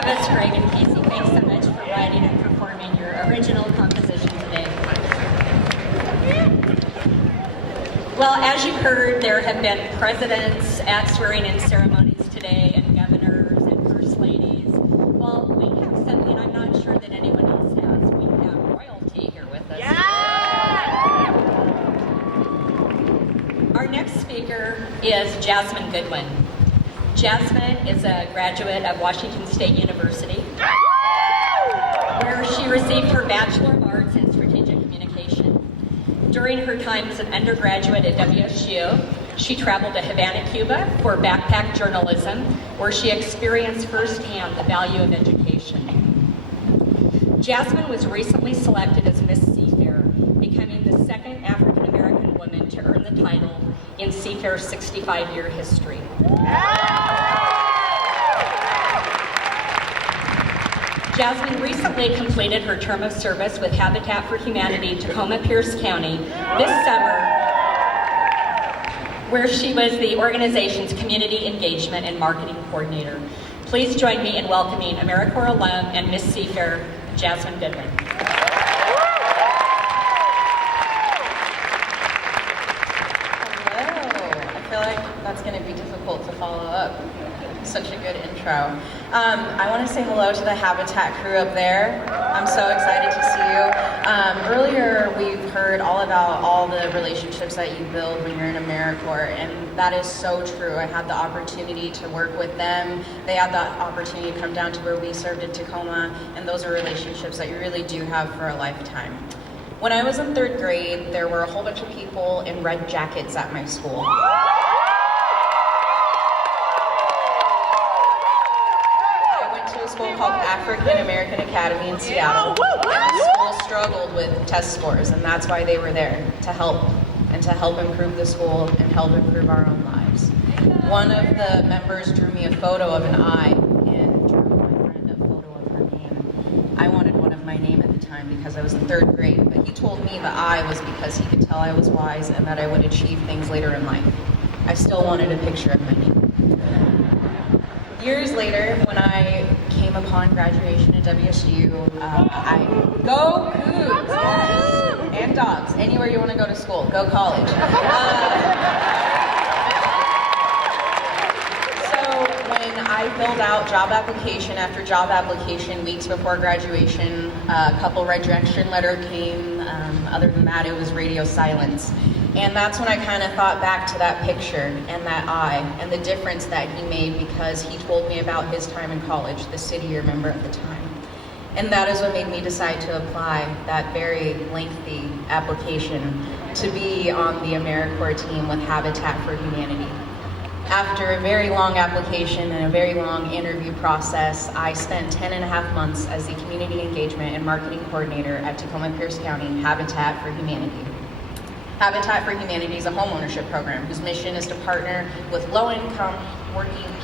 Travis, Greg, and Casey, thanks so much for writing and performing your original composition today. Well, as you heard, there have been presidents at swearing-in ceremonies today, and governors and first ladies. Well, we have something I'm not sure that anyone else has. We have royalty here with us. Yeah! Our next speaker is Jasmine Goodwin. Jasmine is a graduate of Washington State University, where she received her Bachelor of Arts in Strategic Communication. During her time as an undergraduate at WSU, she traveled to Havana, Cuba for backpack journalism, where she experienced firsthand the value of education. Jasmine was recently selected as Miss Seafair, becoming the second African-American woman to earn the title in Seafair's 65-year history. Jasmine recently completed her term of service with Habitat for Humanity, Tacoma Pierce County, this summer, where she was the organization's community engagement and marketing coordinator. Please join me in welcoming AmeriCorps alum and Miss Seafair, Jasmine Goodwin. That's going to be difficult to follow up. Such a good intro. I want to say hello to the Habitat crew up there. I'm so excited to see you. Earlier, we've heard all about all the relationships that you build when you're in AmeriCorps, and that is so true. I had the opportunity to work with them. They had the opportunity to come down to where we served in Tacoma, and those are relationships that you really do have for a lifetime. When I was in 3rd grade, there were a whole bunch of people in red jackets at my school. School called African American Academy in Seattle, and the school struggled with test scores, and that's why they were there, to help improve the school and help improve our own lives. One of the members drew me a photo of an eye and drew my friend a photo of her name. I wanted one of my name at the time because I was in 3rd grade, but he told me the eye was because he could tell I was wise and that I would achieve things later in life. I still wanted a picture of my name. Years later, when I came upon graduation at WSU, go Cougs, yes, and dogs, anywhere you want to go to school, go college. So when I filled out job application after job application weeks before graduation, a couple rejection letter came. Other than that, it was radio silence. And that's when I kind of thought back to that picture and that eye and the difference that he made because he told me about his time in college, the city you remember at the time. And that is what made me decide to apply that very lengthy application to be on the AmeriCorps team with Habitat for Humanity. After a very long application and a very long interview process, I spent 10.5 months as the community engagement and marketing coordinator at Tacoma Pierce County Habitat for Humanity. Habitat for Humanity is a homeownership program whose mission is to partner with low-income,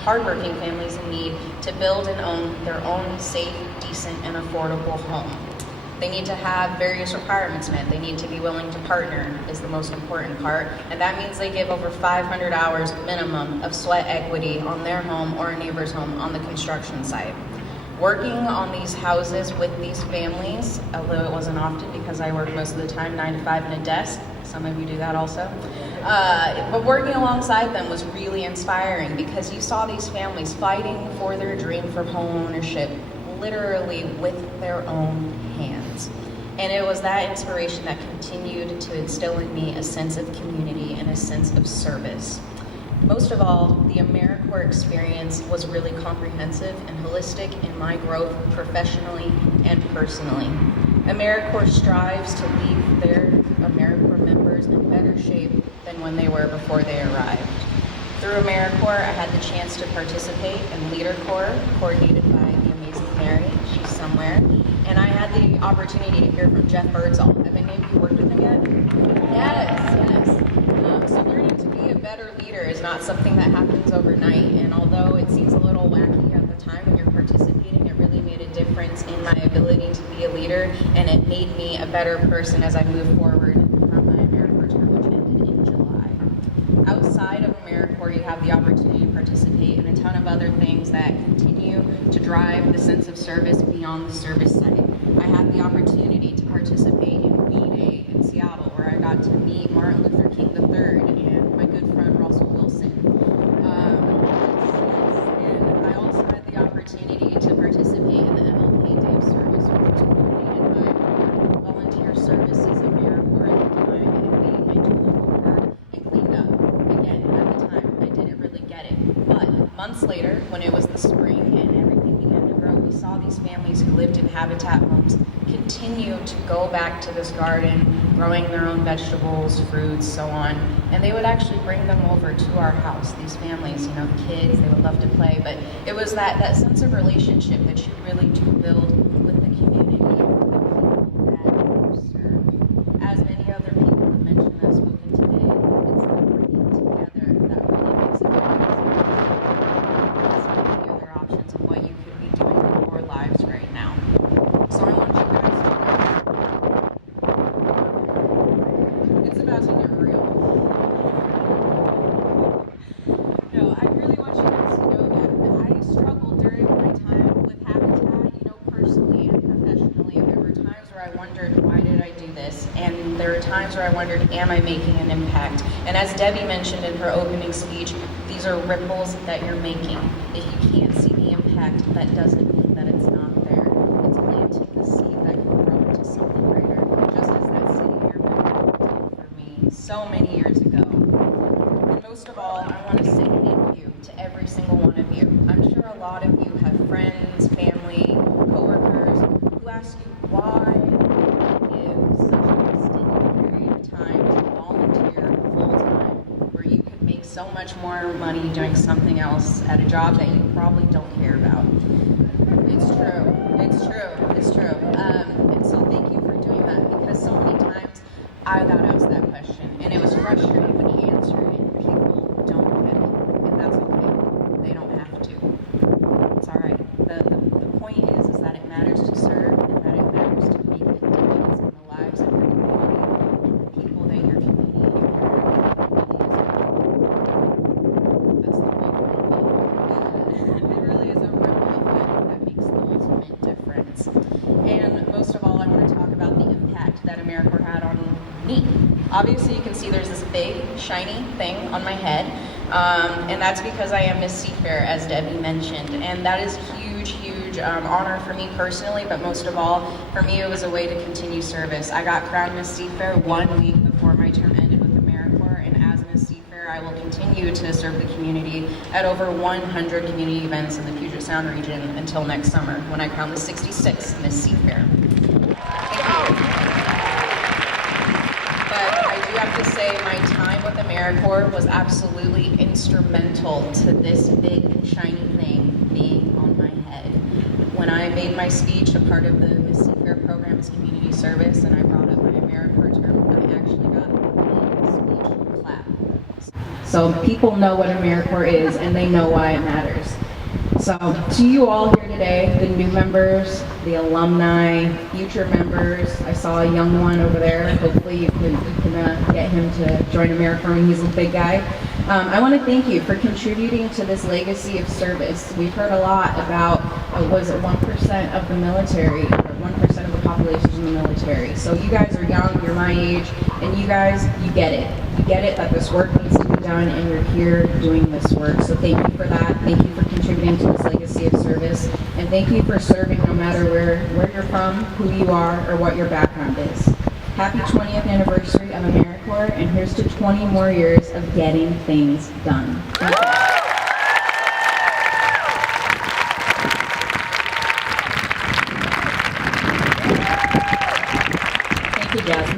hardworking families in need to build and own their own safe, decent, and affordable home. They need to have various requirements met. They need to be willing to partner is the most important part, and that means they give over 500 hours minimum of sweat equity on their home or a neighbor's home on the construction site. Working on these houses with these families, although it wasn't often because I worked most of the time 9 to 5 in a desk, some of you do that also, but working alongside them was really inspiring because you saw these families fighting for their dream for home ownership, literally with their own hands. And it was that inspiration that continued to instill in me a sense of community and a sense of service. Most of all, the AmeriCorps experience was really comprehensive and holistic in my growth professionally and personally. AmeriCorps strives to leave their AmeriCorps members in better shape than when they were before they arrived. Through AmeriCorps, I had the chance to participate in Leader Corps, coordinated by the amazing Mary, she's somewhere, and I had the opportunity to hear from Jeff Birdsall. Have any of you worked with him yet? Yes. So learning to be a better leader is not something that happens overnight, and although it seems a little wacky at the time when you're participating, it really made a difference in my ability to be a leader, and it made me a better person as I moved forward from my AmeriCorps term, which ended in July. Outside of AmeriCorps, you have the opportunity to participate in a ton of other things that continue continue to drive the sense of service beyond the service site. I had the opportunity to participate in B-Day in Seattle, where I got to meet Martin Luther King III and my good friend Russell Wilson. And I also had the opportunity to participate in the MLK Day of Service, which was coordinated by Volunteer Services AmeriCorps at the time, and we went to a local park and cleaned up. Again, at the time, I didn't really get it. But months later, when it was the spring and everything began to grow, we saw these families who lived in habitat homes continue to go back to this garden, growing their own vegetables, fruits, so on. And they would actually bring them over to our house, these families, you know, the kids, they would love to play. But it was that sense of relationship that you really do build with the community, with the people that you serve. As many other people have mentioned that have spoken today, it's the bringing together that really makes a difference. There's so many other options of what you could be doing in your lives right now. So I want you guys to know, it's about to get real. No, I really want you guys to know that I struggled during my time with Habitat, you know, personally and professionally. There were times where I wondered, why did I do this? And there are times where I wondered, am I making an impact? And as Debbie mentioned in her opening speech, these are ripples that you're making. If you can't see the impact, that doesn't mean that it's not there. It's planting the seed that can grow into something greater, just as that city here did for me so many years ago. And most of all, I want to say thank you to every single one of you. I'm sure a lot of you have friends, family, coworkers who ask you why you give such an extended period of time to volunteer full-time, where you could make so much more money doing something else at a job that you probably don't care about. It's true. It's true. It's true. And so thank you for doing that, because so many times I got asked that question, and it was frustrating when you answer it and people don't get it, and that's okay. They don't have to. It's all right. The point is that it matters to serve, and that it matters to make a difference in the lives of your community and the people that your community That's the big one. It really is a ripple effect that makes the ultimate difference. And most of all, I want to talk about the impact that AmeriCorps had on me. Obviously, you can see there's this big, shiny thing on my head, and that's because I am Miss Seafair, as Debbie mentioned, and that is huge honor for me personally, but most of all, for me, it was a way to continue service. I got crowned Miss Seafair 1 week before my term ended with AmeriCorps, and as Miss Seafair, I will continue to serve the community at over 100 community events in the Puget Sound region until next summer, when I crown the 66th Miss Seafair. But I do have to say, my time with AmeriCorps was absolutely instrumental to this big and shiny thing being on my head. When I made my speech, a part of the Miss Seafair program is community service, and I brought up my AmeriCorps term, I actually got a speech clap. So people know what AmeriCorps is, and they know why it matters. So to you all here today, the new members, the alumni, future members, I saw a young one over there. Hopefully you can get him to join AmeriCorps when he's a big guy. I want to thank you for contributing to this legacy of service. We've heard a lot about, was it 1% of the military, or 1% of the population in the military. So you guys are young, you're my age, and you guys, you get it. You get it that this work needs to be done, and you're here doing this work. So thank you for that. Thank you for contributing to this legacy of service. And thank you for serving no matter where you're from, who you are, or what your background is. Happy 20th anniversary of AmeriCorps, and here's to 20 more years of getting things done. Thank you.